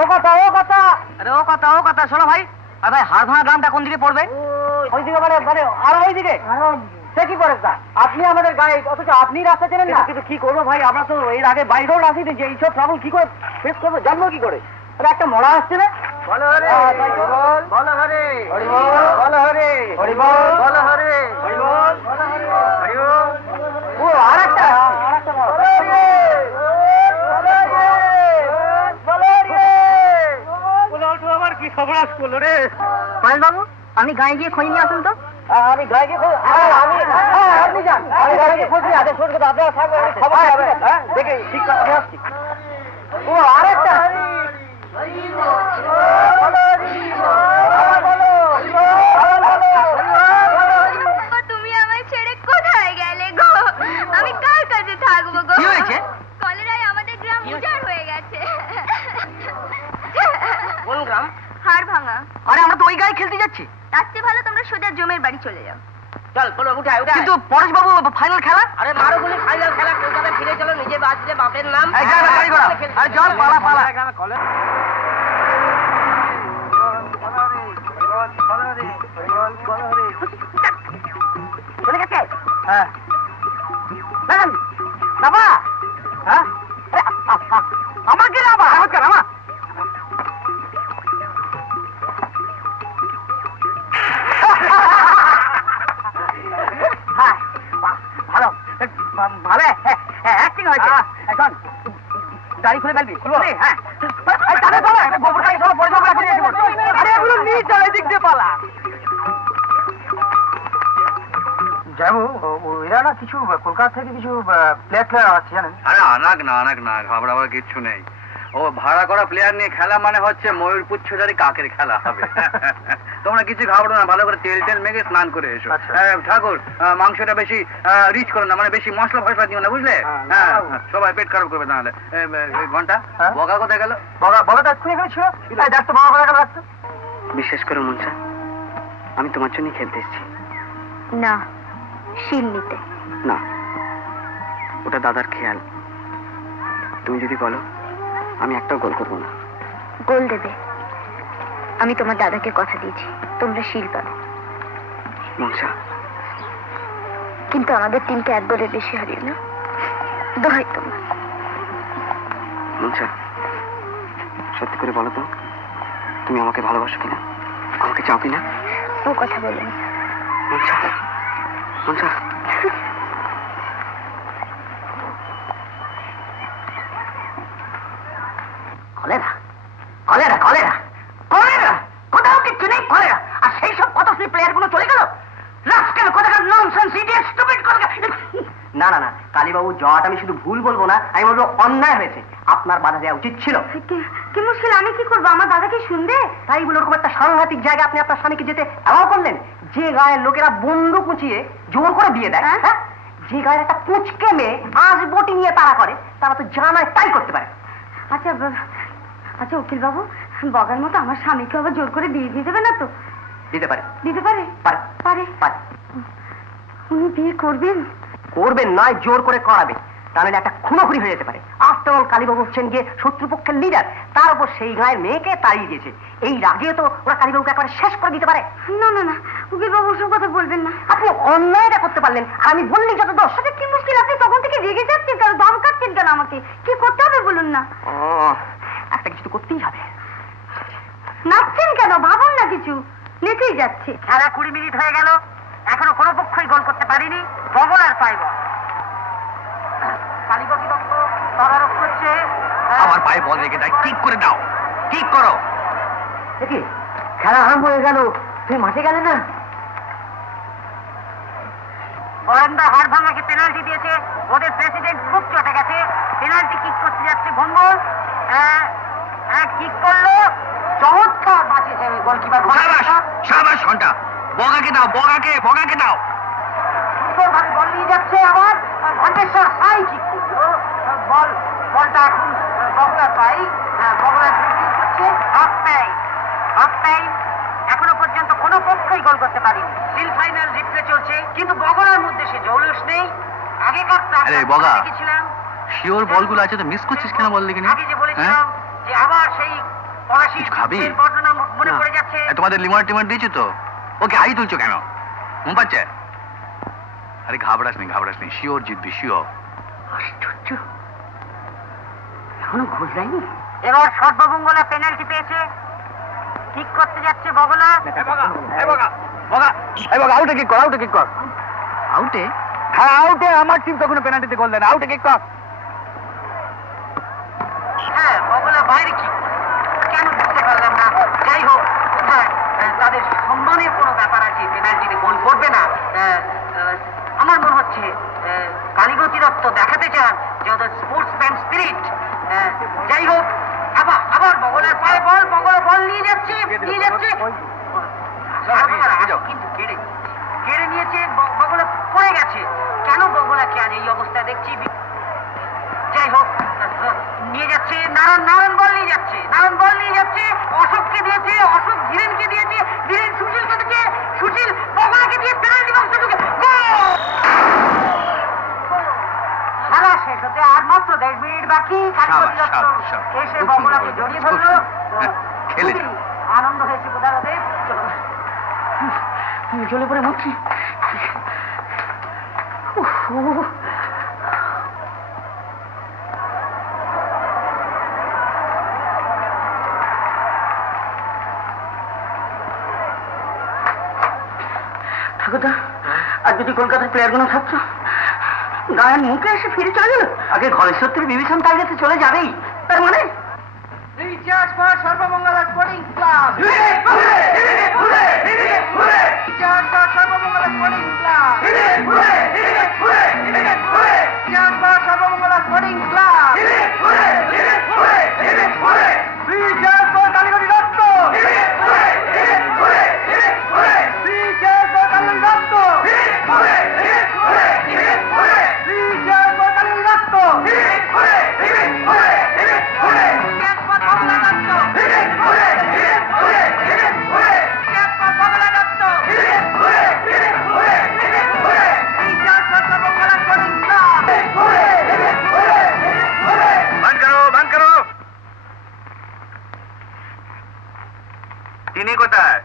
ও কথা ও কথা, আরে ও কথা শোনো ভাই। আর ভাই হাড়ভাঙা গ্রামটা কোন দিকে পড়বে? ওইদিকে মানে মানে আরো ওইদিকে। সে কি করে তা? আপনি আমাদের গায়ে, অথচ আপনি রাস্তা চেনেন না। কিন্তু কি করবো ভাই, আমরা তো এর আগে বাইরেও আসিনি, যে এইসব ট্রাবল কি করে ফেস করবো, জানবো কি করে? একটা মরা আসছে না। বলো হরে বলো হরে হরি বল, বলো হরে হরি বল, বলো হরে হরি বল, বলো হরে হরি বল। ও আরেকটা আমার কি সর্বনাশ করলো রে। পায়েল বাবু, আপনি গায়ে গিয়ে খোঁজ নিয়ে আসুন তো। আমি গাড়িকে আপনি যান, আমি গাড়িকে খোঁজ নিয়ে আসি। শুনবো তো আপনারা থাকবেন, খবর হবে। হ্যাঁ দেখে ঠিক করে আসছি। ও আরেকটা তুমি আমায় ছেড়ে কোথায় গেলে গো? আমি কার কাছে থাকবো গো? কি হয়েছে? কলেরায় আমাদের গ্রাম উজাড় হয়ে গেছে। কোন গ্রাম? হাড়ভাঙা। আরে আমরা তো ওই গায়ে খেলতে যাচ্ছি। তার চেয়ে ভালো তোমরা সোজা জমের বাড়ি চলে যাও। চল চলো উঠাই উঠাই। কিন্তু পরেশ বাবু ফাইনাল খেলা। আরে মারো গুলি, ফাইনাল খেলা কলকাতায় ফিরে চলো, নিজে বাঁচলে বাপের নাম। এই গাড়ি গাড়ি ঘোড়া। আরে চল পালা পালা। চলে গেছে। হ্যাঁ দাঁড়ান বাবা। হ্যাঁ আমাকে বাবা নমস্কার আমা। ভালো ভালো অ্যাক্টিং হয়েছে। এখন দাড়ি খুলে ফেলবি। হ্যাঁ এগুলো নিয়ে চলে দিক দিয়ে পালা। যাবো এরা না কিছু কলকাতা থেকে কিছু প্লেয়ার আছে জানেন। আরে আনাক না ঘাবড়াবার কিচ্ছু নেই। ও ভাড়া করা প্লেয়ার নিয়ে খেলা মানে হচ্ছে ময়ূর পুচ্ছধারী কাকের খেলা হবে। তোমরা কিছু ঘাবড়ো না, ভালো করে তেল মেখে স্নান করে এসো। ঠাকুর মাংসটা বেশি রিচ করো না, মানে বেশি মশলা ফসলা দিও না, বুঝলে? হ্যাঁ সবাই পেট খারাপ করবে তাহলে। ঘন্টা বগা কোথায় গেল? বগাটা এক্ষুনি এখানে ছিল। দেখতো বগা কোথায় গেল দেখতো। বিশ্বাস করো মনসা, আমি তোমার জন্যই খেলতে এসেছি। না, শিল নিতে না, ওটা দাদার খেয়াল। তুমি যদি বলো আমি একটাও গোল করবো না। গোল দেবে। আমি তোমার দাদাকে কথা দিয়েছি তোমরা শিল পাবে, মনসা। কিন্তু আমাদের টিমকে এক গোলের বেশি হারিও না, দোহাই তোমার। মনসা, সত্যি করে বলো তো, তুমি আমাকে ভালোবাসো কিনা, আমাকে চাও কিনা? ও কথা বলুন Manasa, Manasa. Cholera cholera cholera cholera কোথাও কিচ্ছু নেই, কলেরা। আর সেই সব কতশ্রী প্লেয়ার গুলো চলে গেল। রাস্কেল কোথাকার ননসেন্স ইডিয়েট স্টুপিড কোথাকার। না না না কালীবাবু, জট আমি শুধু ভুল বলবো না, আমি বলবো অন্যায় হয়েছে। আপনার বাধা দেওয়া উচিত ছিল। কি মুশকিল, আমি কি করবো? আমার দাদাকে শুনবে? তাই বলে ওরকম একটা সাংঘাতিক জায়গায় আপনি আপনার স্বামীকে যেতে অ্যালাউ করলেন, যে গায়ের লোকেরা বন্দুক উঁচিয়ে জোর করে বিয়ে দেয়। হ্যাঁ, যে গায়ের একটা পুচকে মেয়ে আজ বটি নিয়ে তাড়া করে, তারা তো জানায় তাই করতে পারে। আচ্ছা আচ্ছা উকিল বাবু, বগার মতো আমার স্বামীকে আবার জোর করে বিয়ে দিয়ে দেবে না তো? দিতে পারে। দিতে পারে? পারে পারে পারে। উনি বিয়ে করবেন? করবেন নয়, জোর করে করাবে, তাহলে একটা খুনোখুনি হয়ে যেতে পারে। আফটার অল কালীবাবু হচ্ছেন গিয়ে শত্রুপক্ষের লিডার, তার উপর সেই গায়ের মেয়েকে তাড়িয়ে দিয়েছে। এই রাগে তো ওরা কালীবাবুকে একবারে শেষ করে দিতে পারে। না না না উকিল বাবু, ওসব কথা বলবেন না। আপনি অন্যায়টা করতে পারলেন, আর আমি বললেই যত দোষ। আচ্ছা কি মুশকিল, আপনি তখন থেকে রেগে যাচ্ছেন কেন, দম কাটছেন কেন? আমাকে কি করতে হবে বলুন না। একটা কিছু তো করতেই হবে। নাচছেন কেন? ভাবুন না কিছু, নেচেই যাচ্ছে। খেলা 20 মিনিট হয়ে গেল, এখনো কোনো পক্ষই গোল করতে পারিনি। বগল আর পাইব কালী কর্তৃপক্ষ তদারক করছে। আমার পায়ে বল রেখে দেয়, ঠিক করে দাও, ঠিক করো। দেখি খেলা আরম্ভ হয়ে গেল, তুমি মাঠে গেলে না? বরেন্দা হাড়ভাঙাকে পেনাল্টি দিয়েছে, ওদের প্রেসিডেন্ট খুব চটে গেছে। পেনাল্টি কিক করতে যাচ্ছে ভঙ্গল। কিক করলো, চমৎকার বাঁচিয়েছে গোলকিপার। সাবাস ঘন্টা, বগাকে দাও, বগাকে দাও। সুন্দরভাবে বল নিয়ে যাচ্ছে আবার ঘণ্টেশ্বর হাই কিক করলো। বলটা এখন বগলার পাই, বগলার হচ্ছে হাফ টাইম। এখনো পর্যন্ত কোনো পক্ষই গোল করতে পারেনি। সিল ফাইনাল রিপ্লে চলছে, কিন্তু বগলার মধ্যে সে জৌলুস নেই। আগেকার আরে বগা, দেখেছিলাম শিওর বলগুলো আছে তো মিস করছিস কেন বল দেখি? আগে যে বলেছিলাম যে আবার সেই ফরাসি খাবি? বর্ণনা মনে না। পড়ে যাচ্ছে। তোমাদের লিমার টিমার দিয়েছো তো? ওকে হাই তুলছো কেন? ঘুম পাচ্ছে? আরে ঘাবড়াস নেই, শিওর জিতবি, শিওর। আশ্চর্য, এখনো ঘুষ যায়নি। এবার সর্বমঙ্গলা পেনাল্টি পেয়েছে, কিক করতে যাচ্ছে বগলা। আউটে কিক কর। আউটে? হ্যাঁ আউটে, আমার টিম কখনো পেনাল্টিতে গোল দেয় না। আউটে কিক কর। হ্যাঁ, বগলা বাইরে কি কেন বুঝতে পারলাম না। যাই হোক, কোথায় তাদের সম্মানের কোনো ব্যাপার আছে, পেনাল্টিতে গোল করবে না। আমার মনে হচ্ছে কালীগতিরত্ব দেখাতে চান যে ওদের স্পোর্টসম্যান স্পিরিট। যাই হোক, আবার বগলার পায়ে বল, বগলা বল নিয়ে যাচ্ছে। কিন্তু কেড়ে নিয়েছে, বগলা পড়ে গেছে। কেন বগলাকে আজ এই অবস্থায় দেখছি? যাই হোক, নিয়ে যাচ্ছে নারায়ণ বল নিয়ে যাচ্ছে, অশোককে দিয়েছে, অশোক ধীরেনকে দিয়েছে, ধীরেন সুশীলকে দিয়েছে, সুশীল বগলাকে দিয়ে পেনাল্টি বক্সে ঢুকে খেলা শেষ হতে আর মাত্র 10 মিনিট বাকি। এসে বগলাকে জড়িয়ে ধরলো। খেলে আনন্দ হয়েছে কোথায় ওদের। আমি চলে পড়ে মরছি। ঠাকুরদা, আর যদি কলকাতার প্লেয়ারগুলো থাকতো, গায়ের মুখে এসে ফিরে চলে গেল। আগে ঘরেশ্বর বিভীষণ টার্গেটে চলে যাবেই, তার মানে Sarbamangala sporting club. Sarbamangala sporting club. Sarbamangala sporting club. তিনি কোথায়?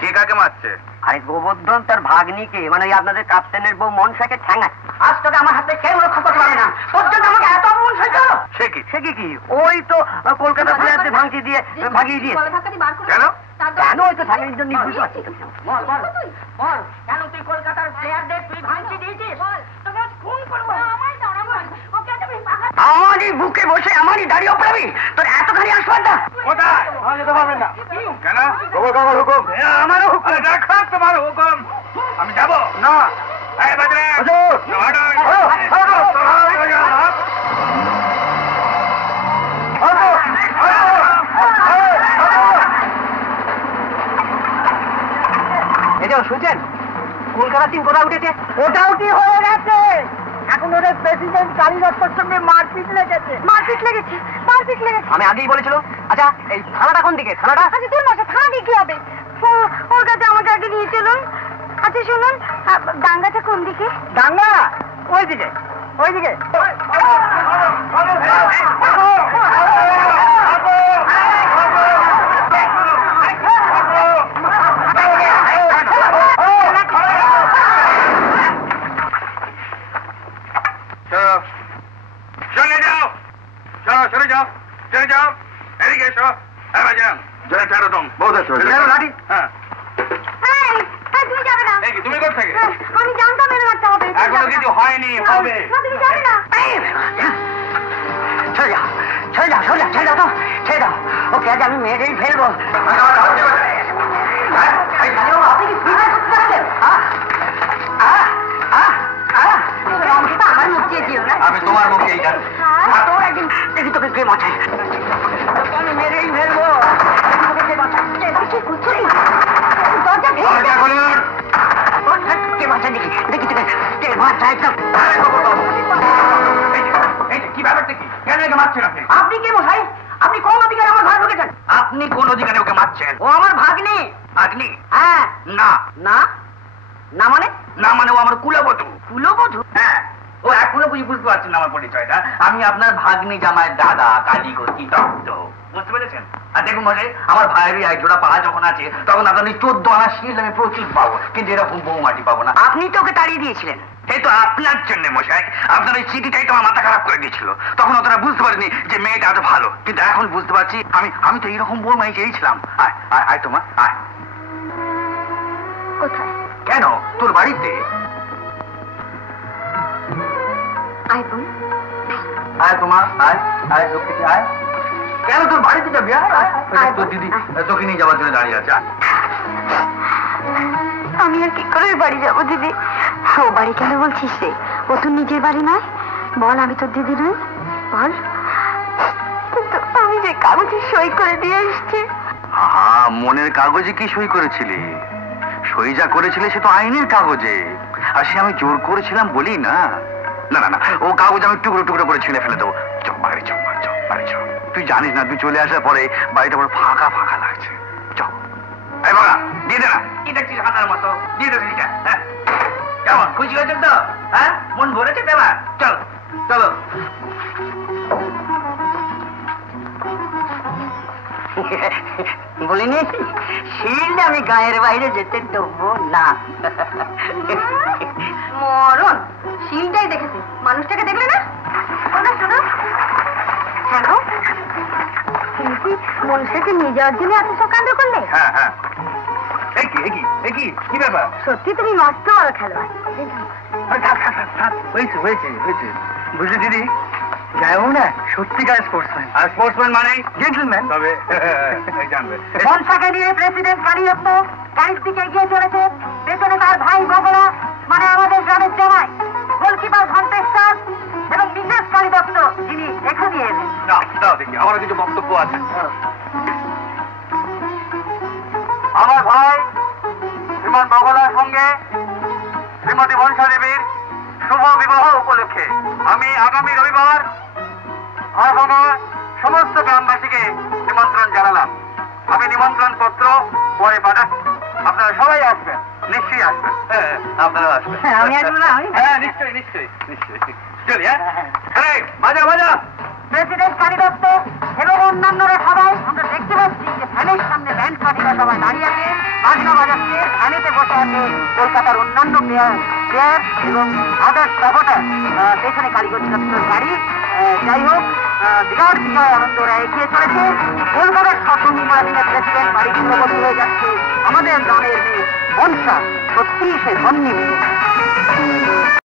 কে কাকে মারছে? আরে গোবর্ধন তার ভাগ্নিকে, মানে ওই আপনাদের কাপ্তেনের বউ মনসাকে ঠ্যাঙায়। আজ তোকে আমার হাতে কেউ রক্ষা করতে পারে না। তোর জন্য আমাকে এত অপমান সহ্য। সে কি? ওই তো কলকাতা প্লেয়ারদের ভাঙিয়ে দিয়ে। কেন? কেন? ওই তো থাকের জন্য বুঝতে পারছি। কেন তুই কলকাতার প্লেয়ারদের তুই ভাঙিয়ে দিয়েছিস? আমারই বুকে বসে আমারই দাঁড়িয়ে পড়াবি? তোর এতখানি আসবাদা কোথায়? যেতে পারবেন না। কেন? হুকুম। আমারও হুকুম। রাখা তোমার হুকুম। আমি যাব না। এই বাজরে শুনছেন? কলকাতা টিম কোথায় উঠেছে? ওটা উঠি হয়ে গেছে। এখন ওদের প্রেসিডেন্ট কালীদত্তর সঙ্গে মারপিট লেগেছে। আমি আগেই বলেছিল। আচ্ছা, এই থানাটা কোন দিকে? থানাটা থানা কি হবে? ওর কাছে আমাকে আগে নিয়ে চলুন। আচ্ছা শুনুন, ডাঙ্গাটা কোন দিকে? ডাঙ্গা ওইদিকে। চলে যাও। এদিকে এসো। তুমি যাবে না। তুমি কোথা থেকে? আমি জানতাম মেরে রাখতে হবে। এখনো কিছু হয়নি, হবে। তুমি যাবে না। ছেড়ে দাও। ওকে আজ আমি মেরেই ফেলবো। আপনি কি ফিরে করতে পারছেন? আমার মুখ দিয়ে দিও না। আমি তোমার মুখেই জানি। একদিন দেখি তোকে কে বাঁচায়। আমি মেরেই ফেলবো। কে বাঁচায় দেখি তোকে কে বাঁচায়। কি ব্যাপারটা কি? কেন একে মারছেন আপনি? আপনি কে মশাই? আপনি কোন অধিকারে আমার ঘরে ঢুকেছেন? আপনি কোন অধিকারে ওকে মারছেন? ও আমার ভাগ্নি। আপনি? হ্যাঁ। না না মানে? না মানে ও আমার কুলবধূ। কুলবধূ? হ্যাঁ, ও এক এখনো বুঝতে পারছেন না আমার পরিচয়টা? আমি আপনার ভাগ্নি জামাইয়ের দাদা কালীগতি দত্ত, বুঝতে পেরেছেন? আর দেখুন মশাই, আমার ভাইয়েরই এক জোড়া পা যখন আছে তখন আপনার 14 আনা শিল আমি প্রচুর পাবো, কিন্তু এরকম বৌমাটি পাবো না। আপনি তো ওকে তাড়িয়ে দিয়েছিলেন। এই তো আপনার জন্য মশাই, আপনার ওই চিঠিটাই তো আমার মাথা খারাপ করে দিয়েছিল। তখন অতটা বুঝতে পারিনি যে মেয়েটা এত ভালো, কিন্তু এখন বুঝতে পারছি আমি তো এইরকম বৌমাই চেয়েছিলাম। আয় আয় আয় তোমার আয়। কোথায়? কেন? তোর বাড়িতে। আয় বোন। আয় তোমার আয় আয় লক্ষ্মীটি আয়। কেন তোর বাড়িতে যাবি? আয় আয় আয়। তোর দিদি তোকে নিয়ে যাওয়ার জন্য দাঁড়িয়ে আছে। আমি আর কি করে বাড়ি যাবো দিদি? ও বাড়ি কেন বলছিস রে? ও তোর নিজের বাড়ি নয়? বল আমি তোর দিদি নই? বল। কিন্তু আমি যে কাগজে সই করে দিয়ে এসছি। মনের কাগজে কি সই করেছিলি? সই যা করেছিলে সে তো আইনের কাগজে, আর সে আমি জোর করেছিলাম বলি না। না না না, ও কাগজ আমি টুকরো টুকরো করে ছিঁড়ে ফেলে দেবো। চল বাড়ি চল, বাড়ি চল। তুই জানিস না, তুই চলে আসার পরে বাড়িটা বড় ফাঁকা ফাঁকা লাগছে। চল এই বাবা, দিয়ে দে না। কি দেখছিস হাতার মতো? দিয়ে দে দিদিটা। হ্যাঁ কেমন খুশি হয়েছেন তো? হ্যাঁ মন ভরেছে দেবা? চল চলো। বলিনি শিল আমি গায়ের বাইরে যেতে দেবো না। মরণ শিলটাই দেখেছি, মানুষটাকে দেখলে না? শোনো শোনো, হ্যাঁ গো, তুমি কি মনুষ্যকে নিয়ে যাওয়ার জন্য এত সব কাণ্ড করলে? হ্যাঁ হ্যাঁ। কি ব্যাপার? সত্যি তুমি মস্ত বড় খেলোয়াড়। হয়েছে হয়েছে হয়েছে। বুঝলি দিদি, যাইও না সত্যিকার স্পোর্টসম্যান। আর স্পোর্টসম্যান মানে জেন্টলম্যান। তবে জানবে মনসাকে নিয়ে প্রেসিডেন্ট কালীদত্ত গাড়ির দিকে এগিয়ে চলেছে। পেছনে তার ভাই বগলা, মানে আমাদের গ্রামের জামাই, গোলকিপার ঘন্টেশ্বর এবং মিসেস কালীদত্ত, যিনি এখনই এলেন। না দাও দেখি, আমারও কিছু বক্তব্য আছে। আমার ভাই শ্রীমান বগলার সঙ্গে শ্রীমতী মনসা দেবীর শুভ বিবাহ উপলক্ষে আমি আগামী রবিবার ভারভাঙা সমস্ত গ্রামবাসীকে নিমন্ত্রণ জানালাম। আমি নিমন্ত্রণ পত্র পরে পাঠাচ্ছি, আপনারা সবাই আসবেন, নিশ্চয়ই আসবেন। হ্যাঁ আপনারা আসবেন। আমি আসবো না? হ্যাঁ নিশ্চয়ই নিশ্চয়ই নিশ্চয়ই। চলি হ্যাঁ, বাজা বাজা। প্রেসিডেন্ট কালীদত্ত এবং অন্যান্যরা সবাই আমরা দেখতে পাচ্ছি যে ফ্যানের সামনে ব্যান্ড পার্টিরা সবাই দাঁড়িয়ে আছে, বাজনা বাজাচ্ছে। ফ্যানেতে বসে আছে কলকাতার অন্যান্য প্লেয়ার এবং আদার সাপোর্টার। পেছনে কালীগঞ্জ দপ্তর গাড়ি। যাই হোক, বিরাট বিষয় আনন্দ ওরা এগিয়ে চলেছে। কলকাতার স্বতন্ত্র দিনে প্রেসিডেন্ট বাড়ি গৃহবধূ হয়ে যাচ্ছে আমাদের গ্রামের মেয়ে মনসা। সত্যিই সে ধন্যী মেয়ে।